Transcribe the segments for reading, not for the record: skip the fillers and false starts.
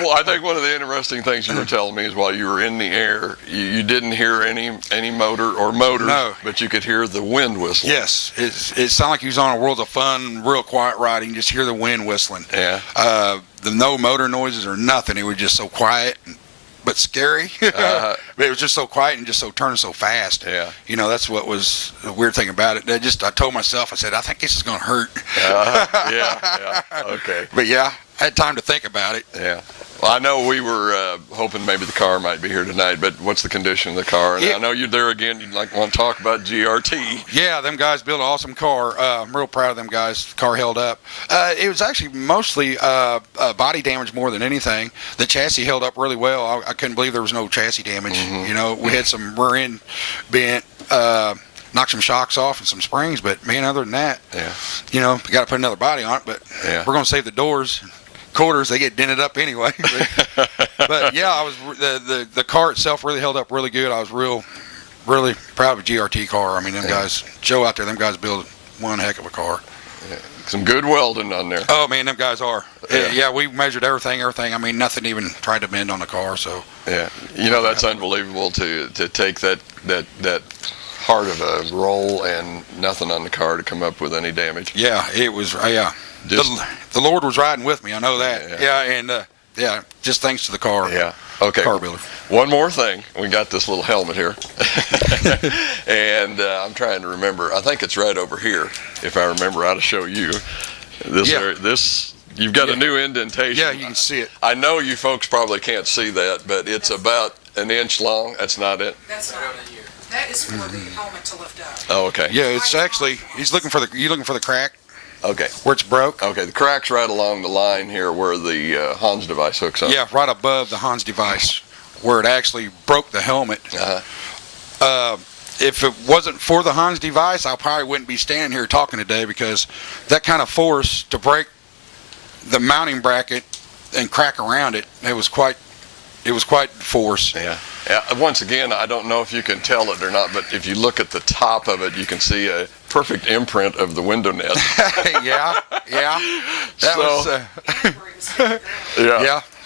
Well, I think one of the interesting things you were telling me is while you were in the air, you didn't hear any motor or motors, No. but you could hear the wind whistling. Yes, it sounded like he was on a World of Fun, real quiet ride. You can just hear the wind whistling. Yeah. The no motor noises or nothing. It was just so quiet, but scary. But it was just so quiet and just so turning so fast. Yeah. You know, that's what was the weird thing about it. I told myself, I said, I think this is going to hurt. Yeah. Okay. But yeah, I had time to think about it. Yeah. Well, I know we were hoping maybe the car might be here tonight, but what's the condition of the car? And I know you're there again. You want to talk about GRT. Yeah, them guys built an awesome car. I'm real proud of them guys. The car held up. It was actually mostly body damage more than anything. The chassis held up really well. I couldn't believe there was no chassis damage. Mm-hmm. You know, we had some rear end bent, knocked some shocks off and some springs, but man, other than that, you know, we got to put another body on it. But we're going to save the doors. Quarters, they get dented up anyway. But yeah, I was the car itself really held up really good. I was really proud of a GRT car. I mean, them guys, Joe out there, them guys build one heck of a car. Yeah. Some good welding on there. Oh man, them guys are. Yeah, we measured everything. I mean, nothing even tried to bend on the car. So yeah, you know, that's unbelievable to take that hard of a roll and nothing on the car to come up with any damage. Yeah, it was. Yeah. The Lord was riding with me. I know that. And just thanks to the car. Yeah. Okay. Car builder. One more thing. We got this little helmet here, and I'm trying to remember. I think it's right over here. If I remember how to show you this. You've got a new indentation. Yeah, you can see it. I know you folks probably can't see that, but it's about an inch long. That's not it. That's not it. That is for the helmet to lift up. Oh, okay. Yeah, it's actually. You looking for the crack? Okay. Where it's broke? Okay, the crack's right along the line here where the Hans device hooks up. Yeah, right above the Hans device, where it actually broke the helmet. If it wasn't for the Hans device, I probably wouldn't be standing here talking today, because that kind of force to break the mounting bracket and crack around it, it was quite force. Yeah. Once again, I don't know if you can tell it or not, but if you look at the top of it, you can see a perfect imprint of the window net. Yeah. Yeah.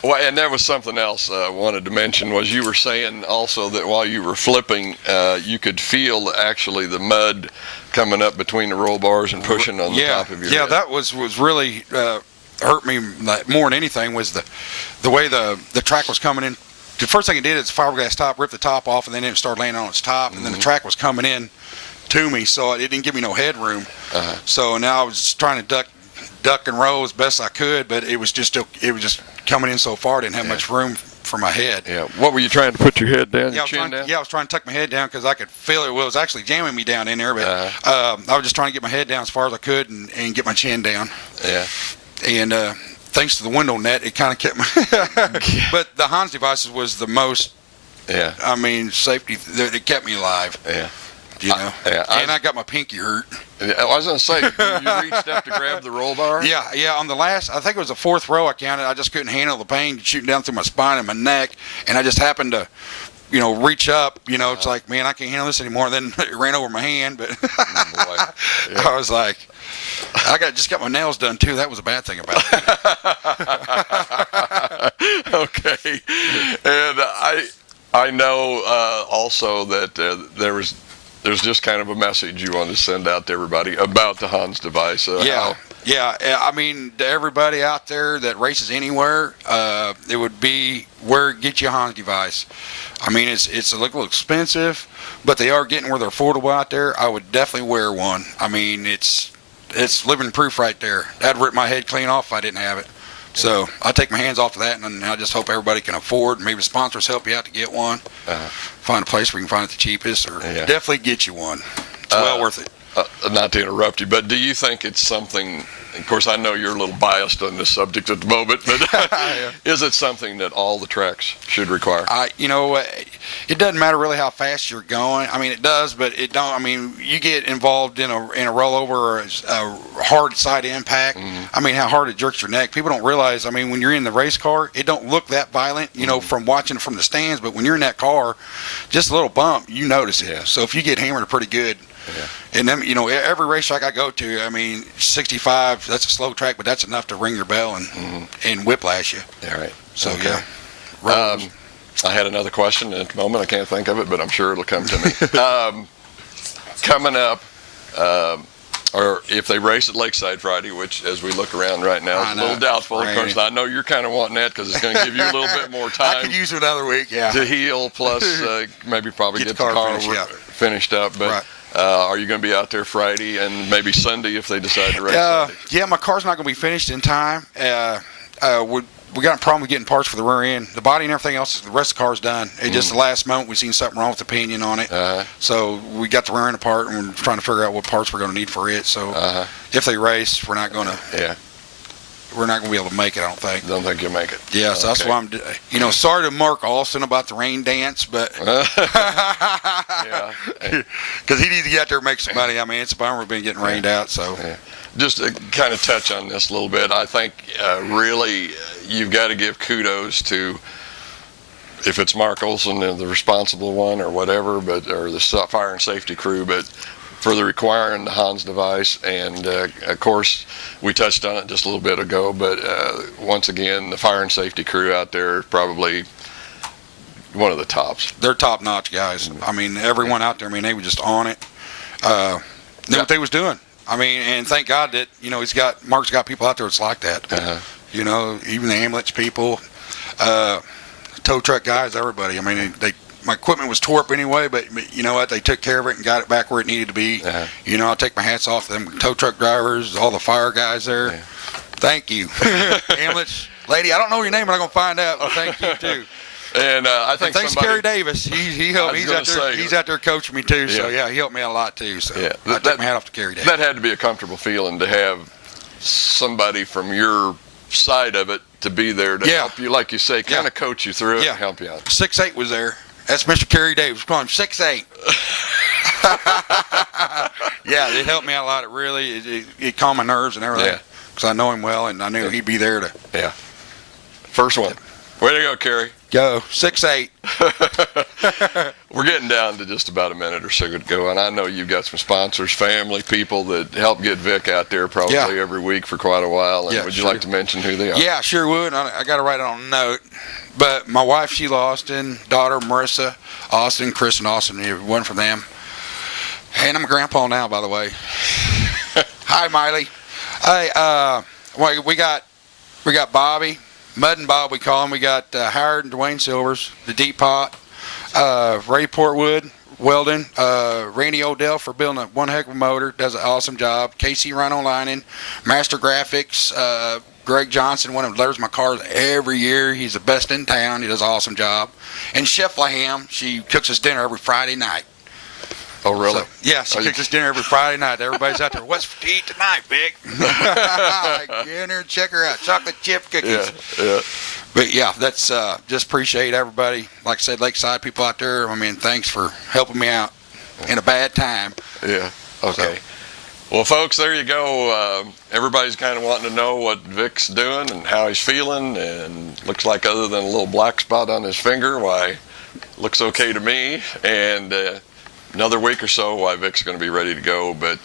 Well, and there was something else I wanted to mention, was you were saying also that while you were flipping, you could feel actually the mud coming up between the roll bars and pushing on the top of your head. Yeah, that was really hurt me more than anything, was the way the track was coming in. The first thing it did is fiberglass top, ripped the top off, and then it started laying on its top, and then the track was coming in to me, so it didn't give me no headroom. So now I was just trying to duck and roll as best I could, but it was just coming in so far, I didn't have much room for my head. Yeah. What were you trying to put your head down? Yeah, I was trying to tuck my head down because I could feel it. Well, it was actually jamming me down in there, but I was just trying to get my head down as far as I could and get my chin down. Yeah. And thanks to the window net, it kind of kept me. But the Hans devices was the most. Yeah. I mean, safety. It kept me alive. Yeah. You know. And I got my pinky hurt. I was going to say, you reached up to grab the roll bar? Yeah. On the last, I think it was the fourth row I counted. I just couldn't handle the pain shooting down through my spine and my neck, and I just happened to, reach up. It's like, man, I can't handle this anymore. And then it ran over my hand, but I was like, I just got my nails done too. That was a bad thing about it. Okay, and I know also that there's just kind of a message you want to send out to everybody about the Hans device. Yeah. I mean, to everybody out there that races anywhere, it would be get you a Hans device. I mean, it's a little expensive, but they are getting where they're affordable out there. I would definitely wear one. I mean, it's living proof right there. That'd rip my head clean off if I didn't have it. So I take my hands off of that, and I just hope everybody can afford. Maybe sponsors help you out to get one. Find a place where you can find it the cheapest, or definitely get you one. It's well worth it. Not to interrupt you, but do you think it's something? Of course, I know you're a little biased on this subject at the moment, but is it something that all the tracks should require? It doesn't matter really how fast you're going. I mean, it does, but it don't. I mean, you get involved in a rollover or a hard side impact. I mean, how hard it jerks your neck. People don't realize. I mean, when you're in the race car, it don't look that violent, from watching it from the stands. But when you're in that car, just a little bump, you notice it. So if you get hammered pretty good, And then, you know, every racetrack I go to, I mean, 65, that's a slow track, but that's enough to ring your bell and whiplash you. All right. So, Okay. yeah. I had another question at the moment. I can't think of it, but I'm sure it'll come to me. Coming up, or if they race at Lakeside Friday, which as we look around right now is a little doubtful. Of course, I know you're kind of wanting that because it's going to give you a little bit more time. I could use another week, to heal, plus probably get the car finished up. But are you going to be out there Friday and maybe Sunday if they decide to race Sunday? Yeah, my car's not going to be finished in time. We got a problem with getting parts for the rear end. The body and everything else, the rest of the car's done. It's just the last moment we seen something wrong with the pinion on it. So we got the rear end apart, and we're trying to figure out what parts we're going to need for it. So if they race, we're not going to. We're not going to be able to make it, I don't think. Don't think you'll make it. Yeah, so that's why I'm. You know, sorry to Mark Austin about the rain dance, but because he needs to get out there and make some money. I mean, it's a bummer we've been getting rained out. So. Just to kind of touch on this a little bit, I think really you've got to give kudos to, if it's Mark Olson, the responsible one or whatever, or the fire and safety crew, but for the requiring the Hans device. And of course, we touched on it just a little bit ago, but once again, the fire and safety crew out there is probably one of the tops. They're top-notch guys. I mean, everyone out there, I mean, they were just on it. Knew what they was doing. I mean, and thank God that, you know, Mark's got people out there that's like that. You know, even the ambulance people, tow truck guys, everybody. I mean, my equipment was tore up anyway, but you know what? They took care of it and got it back where it needed to be. You know, I take my hats off to them tow truck drivers, all the fire guys there. Thank you. Ambulance lady, I don't know your name, but I'm going to find out. But thank you, too. And I think thanks to Kerry Davis. He helped. He's out there coaching me too. So he helped me out a lot too. So I took my hat off to Kerry Davis. That had to be a comfortable feeling to have somebody from your side of it to be there to help you, like you say, kind of coach you through it and help you out. 6'8" was there. That's Mr. Kerry Davis. Come on, 6'8". Yeah, it helped me out a lot. It really it calmed my nerves and everything. Because I know him well, and I knew he'd be there to. First one. Way to go, Kerry. Go. 6'8". We're getting down to just about a minute or so to go, and I know you've got some sponsors, family, people that help get Vic out there probably every week for quite a while. And would you like to mention who they are? Yeah, sure would. I got to write it on a note. But my wife, Sheila Austin, daughter, Marissa Austin, Kristen Austin, one for them. And I'm a grandpa now, by the way. Hi, Miley. Hey, we got Bobby. Mud and Bob, we call him. We got Howard and Dwayne Silvers, the Deep Pot, Ray Portwood, welding, Randy Odell for building one heck of a motor, does an awesome job. Casey Rhino Lining, Master Graphics, Greg Johnson, one of them delivers my cars every year. He's the best in town. He does an awesome job. And Chef Laham, she cooks us dinner every Friday night. Oh, really? So, yeah, she cooks us dinner every Friday night. Everybody's out there, what's to eat tonight, Vic? Get in there and check her out. Chocolate chip cookies. But, yeah, that's just appreciate everybody. Like I said, Lakeside people out there, I mean, thanks for helping me out in a bad time. Yeah, okay. Well, folks, there you go. Everybody's kind of wanting to know what Vic's doing and how he's feeling. And looks like other than a little black spot on his finger, why, looks okay to me. And another week or so, why Vic's going to be ready to go. But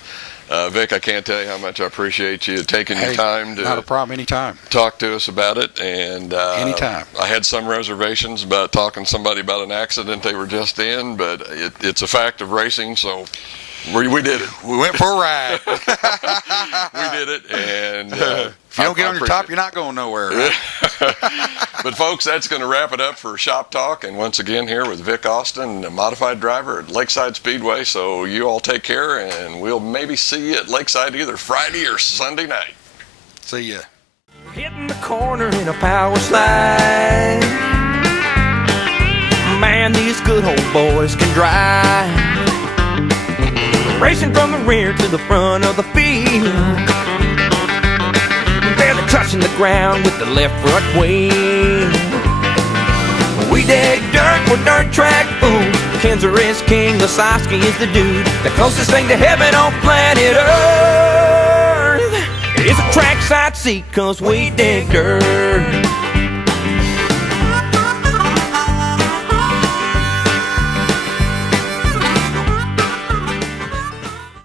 Vic, I can't tell you how much I appreciate you taking your time to not a problem, anytime. Talk to us about it. And anytime. I had some reservations about talking to somebody about an accident they were just in, but it's a fact of racing, so we did it. We went for a ride. We did it, and if you don't get on your top, you're not going nowhere. Right? But folks, that's going to wrap it up for Shop Talk, and once again here with Vic Austin, a modified driver at Lakeside Speedway. So you all take care, and we'll maybe see you at Lakeside either Friday or Sunday night. See ya. Hitting the corner in a power slide. Man, these good old boys can drive. Racing from the rear to the front of the field, barely touching the ground with the left front wheel. We dig dirt, we're dirt track fools. Kinzer is king, Lasowski is the dude. The closest thing to heaven on planet Earth is a trackside seat, 'cause we dig dirt.